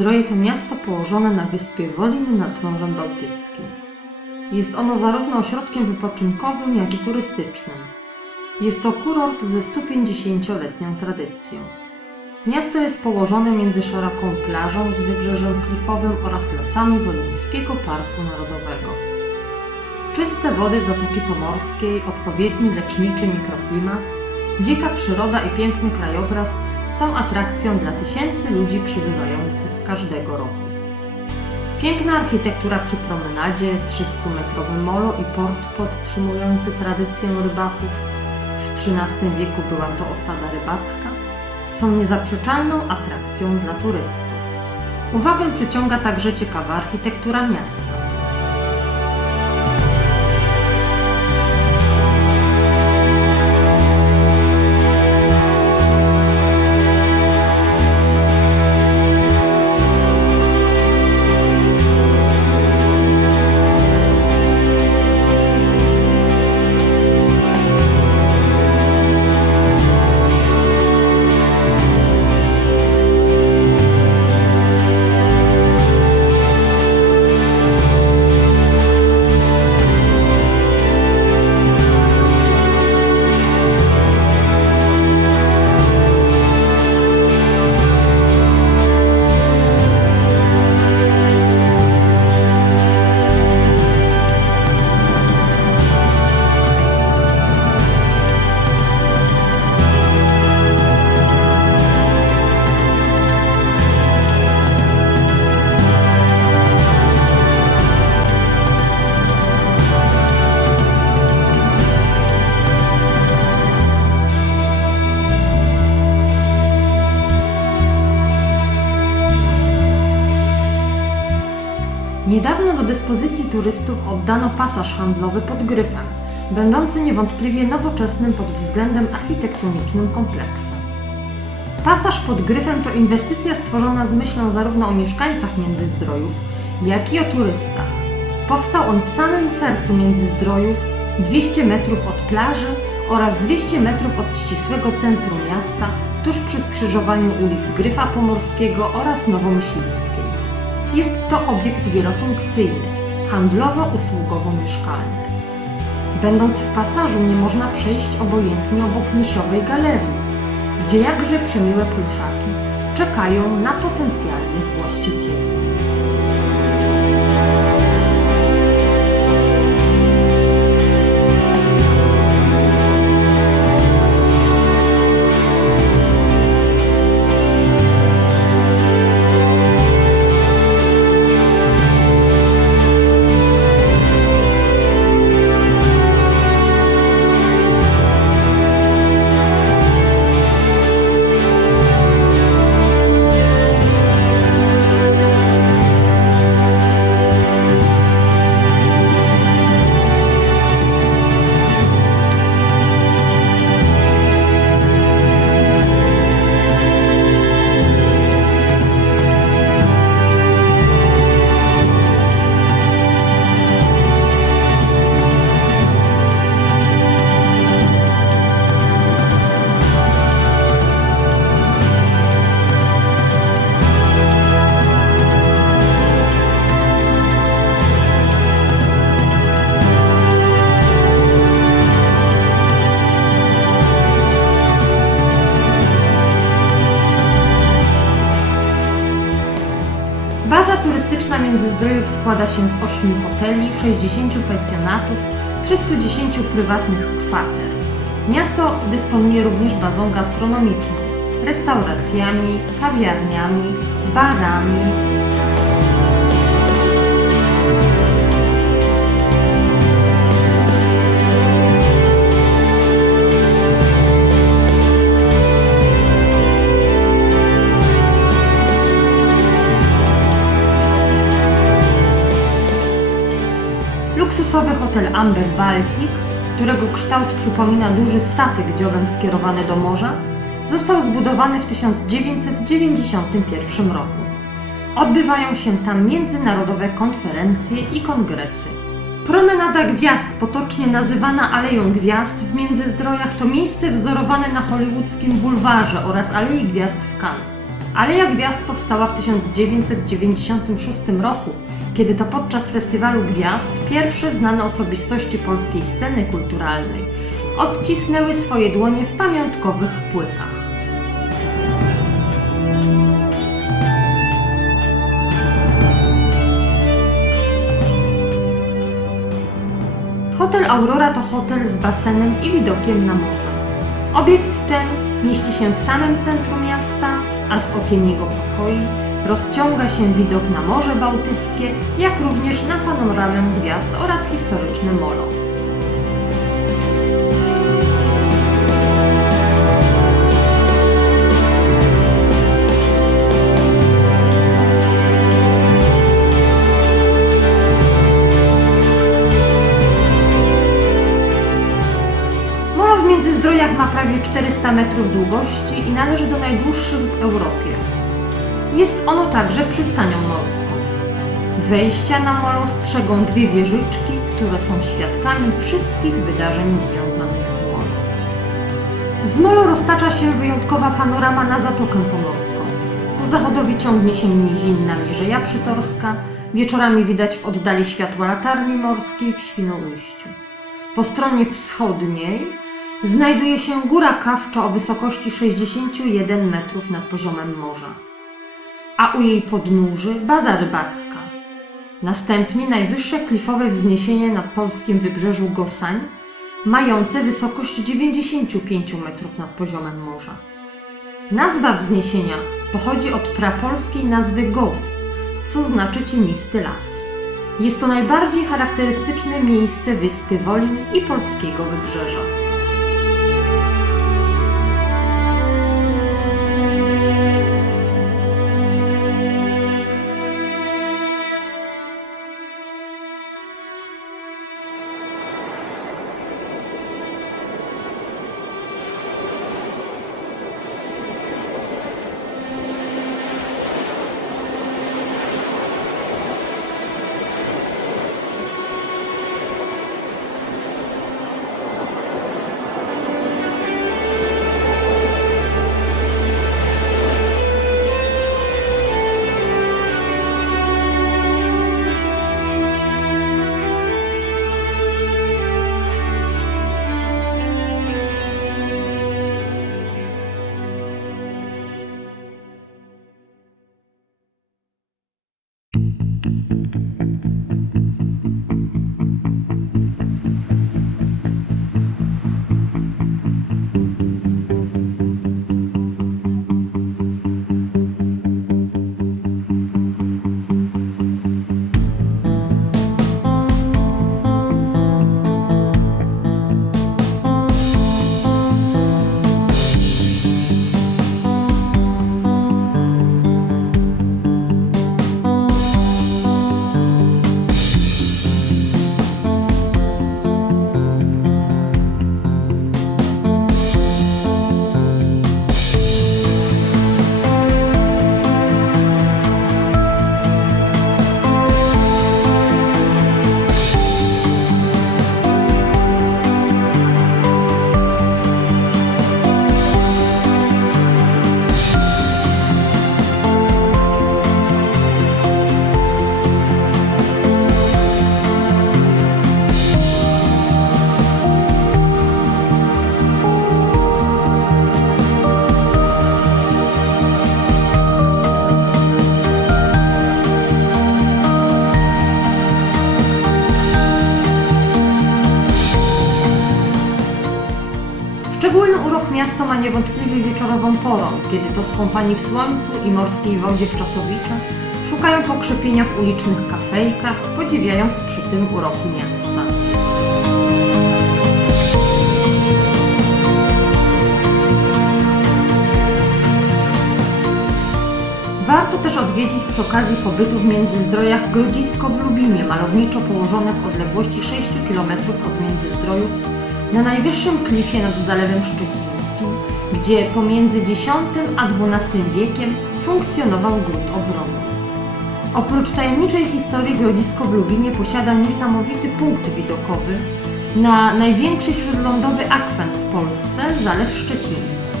Międzyzdroje to miasto położone na wyspie Wolin nad Morzem Bałtyckim. Jest ono zarówno ośrodkiem wypoczynkowym, jak i turystycznym. Jest to kurort ze 150-letnią tradycją. Miasto jest położone między szeroką plażą z wybrzeżem klifowym oraz lasami Wolińskiego Parku Narodowego. Czyste wody Zatoki Pomorskiej, odpowiedni leczniczy mikroklimat, dzika przyroda i piękny krajobraz są atrakcją dla tysięcy ludzi przybywających każdego roku. Piękna architektura przy promenadzie, 300-metrowe molo i port podtrzymujący tradycję rybaków, w XIII wieku była to osada rybacka, są niezaprzeczalną atrakcją dla turystów. Uwagę przyciąga także ciekawa architektura miasta. Dyspozycji turystów oddano pasaż handlowy pod Gryfem, będący niewątpliwie nowoczesnym pod względem architektonicznym kompleksem. Pasaż pod Gryfem to inwestycja stworzona z myślą zarówno o mieszkańcach Międzyzdrojów, jak i o turystach. Powstał on w samym sercu Międzyzdrojów, 200 metrów od plaży oraz 200 metrów od ścisłego centrum miasta, tuż przy skrzyżowaniu ulic Gryfa Pomorskiego oraz Nowomyśliwskiej. Jest to obiekt wielofunkcyjny, handlowo-usługowo-mieszkalny. Będąc w pasażu nie można przejść obojętnie obok misiowej galerii, gdzie jakże przemiłe pluszaki czekają na potencjalnych właścicieli. Międzyzdrojów składa się z 8 hoteli, 60 pensjonatów, 310 prywatnych kwater. Miasto dysponuje również bazą gastronomiczną, restauracjami, kawiarniami, barami, Luksusowy hotel Amber Baltic, którego kształt przypomina duży statek dziobem skierowany do morza, został zbudowany w 1991 roku. Odbywają się tam międzynarodowe konferencje i kongresy. Promenada Gwiazd, potocznie nazywana Aleją Gwiazd w Międzyzdrojach, to miejsce wzorowane na hollywoodzkim bulwarze oraz Alei Gwiazd w Cannes. Aleja Gwiazd powstała w 1996 roku, kiedy to podczas Festiwalu Gwiazd pierwsze znane osobistości polskiej sceny kulturalnej odcisnęły swoje dłonie w pamiątkowych płytach. Hotel Aurora to hotel z basenem i widokiem na morze. Obiekt ten mieści się w samym centrum miasta, a z okien jego pokoi rozciąga się widok na Morze Bałtyckie, jak również na panoramę gwiazd oraz historyczny molo. Molo w Międzyzdrojach ma prawie 400 metrów długości i należy do najdłuższych w Europie. Jest ono także przystanią morską. Wejścia na molo strzegą dwie wieżyczki, które są świadkami wszystkich wydarzeń związanych z molo. Z molo roztacza się wyjątkowa panorama na Zatokę Pomorską. Ku zachodowi ciągnie się nizinna Mierzeja Przytorska, wieczorami widać w oddali światła latarni morskiej w Świnoujściu. Po stronie wschodniej znajduje się Góra Kawcza o wysokości 61 metrów nad poziomem morza, a u jej podnóży baza rybacka. Następnie najwyższe klifowe wzniesienie nad polskim wybrzeżu Gosań, mające wysokość 95 metrów nad poziomem morza. Nazwa wzniesienia pochodzi od prapolskiej nazwy Gost, co znaczy cienisty las. Jest to najbardziej charakterystyczne miejsce wyspy Wolin i polskiego wybrzeża. Urok miasto ma niewątpliwie wieczorową porą, kiedy to skąpani w słońcu i morskiej wodzie wczasowicze szukają pokrzepienia w ulicznych kafejkach, podziwiając przy tym uroki miasta. Warto też odwiedzić przy okazji pobytu w Międzyzdrojach Grodzisko w Lubinie, malowniczo położone w odległości 6 km od Międzyzdrojów, na najwyższym klifie nad Zalewem Szczecińskim, gdzie pomiędzy X a XII wiekiem funkcjonował gród obrony. Oprócz tajemniczej historii Grodzisko w Lubinie posiada niesamowity punkt widokowy na największy śródlądowy akwen w Polsce, Zalew Szczeciński.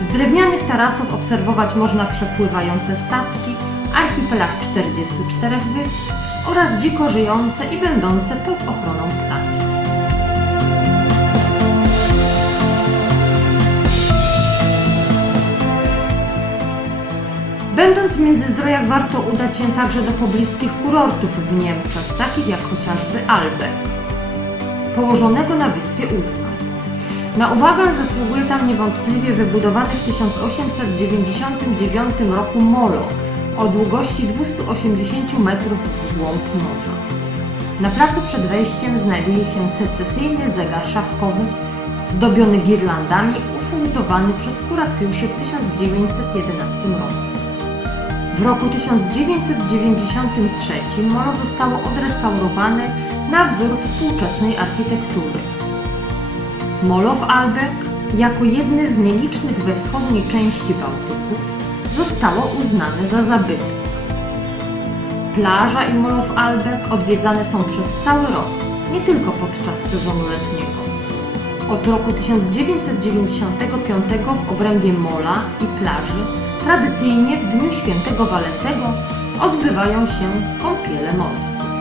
Z drewnianych tarasów obserwować można przepływające statki, archipelag 44 wysp oraz dziko żyjące i będące pod ochroną ptaki. Będąc w Międzyzdrojach warto udać się także do pobliskich kurortów w Niemczech, takich jak chociażby Albe, położonego na wyspie Uzna. Na uwagę zasługuje tam niewątpliwie wybudowany w 1899 roku molo o długości 280 metrów w głąb morza. Na placu przed wejściem znajduje się secesyjny zegar szafkowy, zdobiony girlandami, ufundowany przez kuracjuszy w 1911 roku. W roku 1993 molo zostało odrestaurowane na wzór współczesnej architektury. Molo w Albeck, jako jedny z nielicznych we wschodniej części Bałtyku, zostało uznane za zabytek. Plaża i molo w Albeck odwiedzane są przez cały rok, nie tylko podczas sezonu letniego. Od roku 1995 w obrębie mola i plaży tradycyjnie w dniu świętego Walentego odbywają się kąpiele morsów.